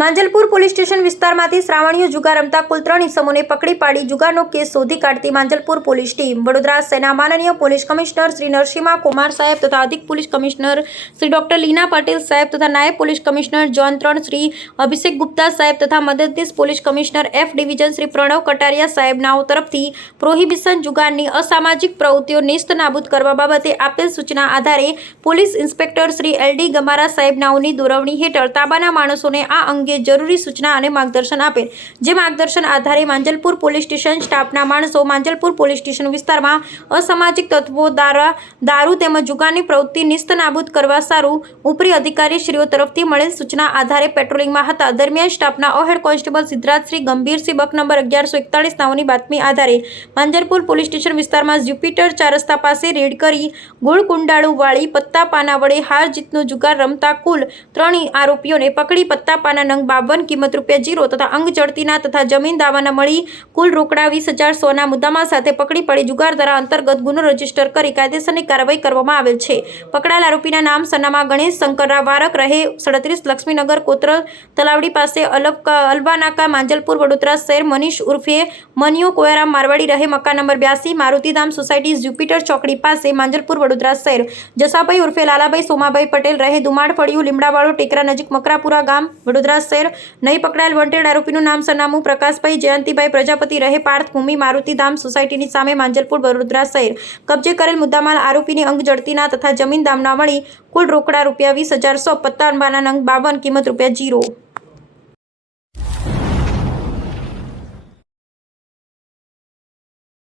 Manjalpur police station વિસ્તારમાંથી શ્રાવણીય જુગાર રમતા કુલ 3 ઇસમોને પકડી પાડી જુગારનો કેસ શોધી કાઢતી માંજલપુર પોલીસ ટીમ વડોદરા શહેરના માનનીય પોલીસ કમિશનર શ્રી નરસિંહા કુમાર સાહેબ તથા અધિક police commissioner Shri doctor Leena Patel સાહેબ તથા નાયબ police commissioner zone 3 Shri Abhishek Gupta સાહેબ તથા મદદનીશ police commissioner F division Shri Pranav Kataria સાહેબનાઓ તરફથી પ્રોહિબિશન જુગારની અસામાજિક પ્રવૃત્તિઓ નેસ્ત નાબૂદ કરવા બાબતે આપેલ સૂચના આધારે police inspector Shri L D Gamara સાહેબનાઓની દોરવણી હેઠળ તાબાના માણસોને આ અંગે જરૂરી સૂચના અને માર્ગદર્શન આપેલ, જે માર્ગદર્શન આધારે માંજલપુર પોલીસ સ્ટેશન સ્ટાફના માણસો માંજલપુર પોલીસ સ્ટેશન વિસ્તારમાં અસામાજિક તત્વો દ્વારા દારૂ તેમજ જુગારની પ્રવૃત્તિ નિસ્તનાબૂદ કરવા સારું ઉપરી અધિકારીશ્રીઓ તરફથી મળેલ સૂચના આધારે પેટ્રોલિંગમાં હતા. દરમિયાન સ્ટાફના હેડ કોન્સ્ટેબલ સિદ્ધરાજશ્રી ગંભીરસિંહ બક નંબર 1141 નાઓની બાતમી આધારે માંજલપુર પોલીસ સ્ટેશન વિસ્તારમાં જ્યુપિટર 4 રસ્તા પાસે રેડ કરી ગોળ કુંડાળુ વાળી પત્તા પાના વડે હાર જીતનો જુગાર રમતા કુલ 3 આરોપીઓને પકડી પત્તા પાના નંગ 52 કિંમત ₹0 તથા અંગ ચડતીના તથા જમીન દાવાના મળી કુલ રોકડા 20,100 ના મુદ્દામાલ સાથે પકડી પાડી જુગાર ધારા અંતર્ગત ગુનો રજીસ્ટર કરી કાયદેસરની કાર્યવાહી કરવામાં આવેલ છે. પકડાયેલ આરોપીના નામ સરનામા ગણેશ શંકરરાવ વારક રહે 37 લક્ષ્મીનગર કોતરલ તલાવડી પાસે અલવાનાકા માંજલપુર વડોદરા શહેર મનીષ ઉર્ફે મનિયો કોયારામ મારવાડી રહે મકાન નંબર 82 મારુતિધામ સોસાયટી જ્યુપિટર ચોકડી પાસે માંજલપુર વડોદરા શહેર જસાભાઈ ઉર્ફે લાલાભાઈ સોમાભાઈ પટેલ રહે દુમાડ ફળિયું લીમડાવાળો ટેકરા નજીક મકરાપુરા ગામ વડોદરા શહેર. નહીં પકડાયેલ વોન્ટેડ આરોપીનું નામ સરનામું પ્રકાશભાઈ જયંતિભાઈ પ્રજાપતિ રહે પાર્થ ભૂમિ મારુતિધામ સોસાયટીની સામે માંજલપુર વડોદરા શહેર. કબજે કરેલ મુદ્દામાલ આરોપીની અંગ જડતીના તથા જમીન દામના મળી કુલ રોકડા ₹20,100 પત્તા પાના નંગ 52 કિંમત ₹0.